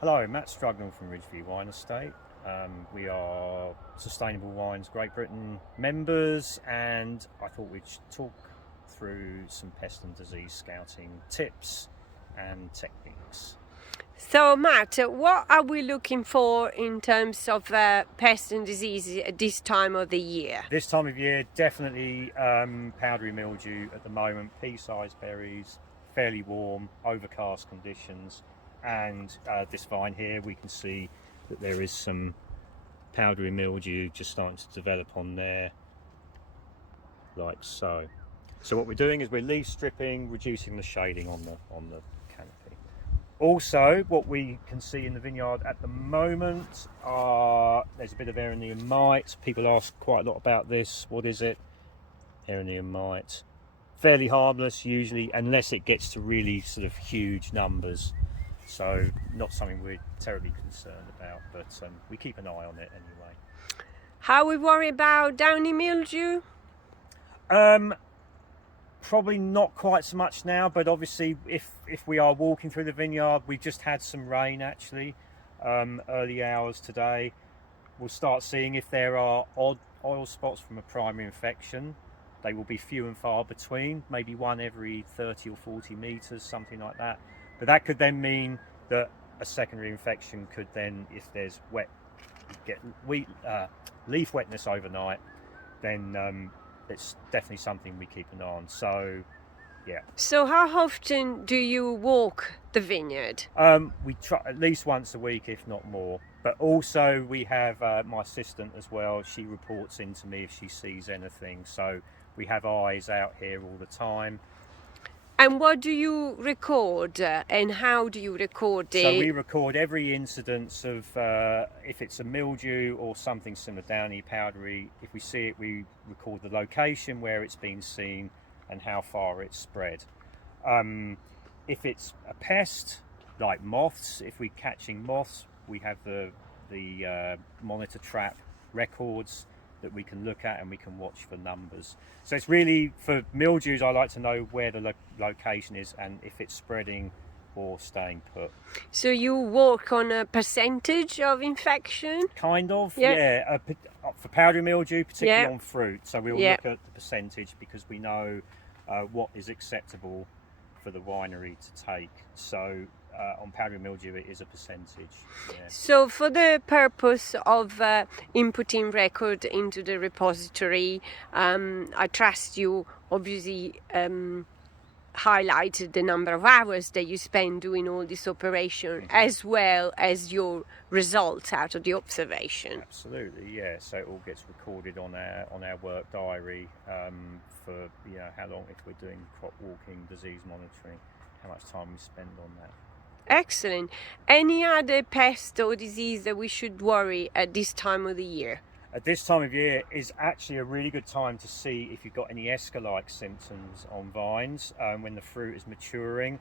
Hello, Matt Strugnell from Ridgeview Wine Estate. We are Sustainable Wines Great Britain members, and I thought we'd talk through some pest and disease scouting tips and techniques. So Matt, what are we looking for in terms of pest and disease at this time of the year? This time of year, definitely powdery mildew at the moment, pea-sized berries, fairly warm, overcast conditions. And this vine here, we can see that there is some powdery mildew just starting to develop on there, like so. So what we're doing is we're leaf stripping, reducing the shading on the canopy. Also, what we can see in the vineyard at the moment are there's a bit of Aeroneum mite. People ask quite a lot about this. What is it? Aeroneum mite. Fairly harmless usually, unless it gets to really sort of huge numbers. So not something we're terribly concerned about, but we keep an eye on it anyway. How we worry about downy mildew? Probably not quite so much now, but obviously if we are walking through the vineyard, we've just had some rain actually, early hours today. We'll start seeing if there are odd oil spots from a primary infection. They will be few and far between, maybe one every 30 or 40 meters, something like that. But that could then mean that a secondary infection could then, if there's leaf wetness overnight, then it's definitely something we keep an eye on. So, yeah. So how often do you walk the vineyard? We try at least once a week, if not more. But also we have my assistant as well. She reports into me if she sees anything. So we have eyes out here all the time. And what do you record and how do you record it? So we record every incidence of if it's a mildew or something similar, downy, powdery. If we see it, we record the location where it's been seen and how far it's spread. If it's a pest, like moths, if we're catching moths, we have the monitor trap records that we can look at and we can watch for numbers. So it's really, for mildews, I like to know where the location is and if it's spreading or staying put. So you work on a percentage of infection? Kind of, yeah. For powdery mildew, particularly Yeah. on fruit. So we'll Yeah. look at the percentage because we know what is acceptable for the winery to take. So on powdery mildew, it is a percentage. Yeah. So for the purpose of inputting record into the repository, I trust you obviously highlighted the number of hours that you spend doing all this operation, as well as your results out of the observation. Absolutely, yeah. So it all gets recorded on our work diary for how long, if we're doing crop walking, disease monitoring, how much time we spend on that. Excellent. Any other pest or disease that we should worry at this time of the year? At this time of year is actually a really good time to see if you've got any esca-like symptoms on vines. When the fruit is maturing,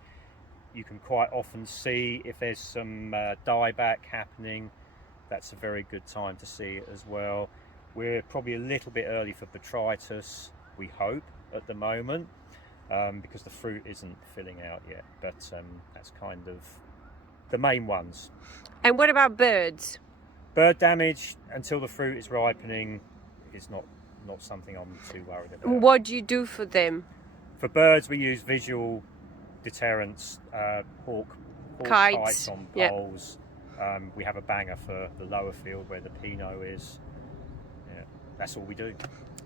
you can quite often see if there's some dieback happening. That's a very good time to see it as well. We're probably a little bit early for botrytis, we hope, at the moment, because the fruit isn't filling out yet. But that's kind of the main ones. And what about birds? Bird damage until the fruit is ripening is not something I'm too worried about. What do you do for them? For birds, we use visual deterrents, hawk kites on poles. Yeah. We have a banger for the lower field where the Pinot is. Yeah, that's all we do.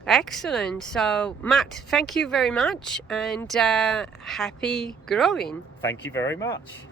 Excellent. So, Matt, thank you very much, and happy growing. Thank you very much.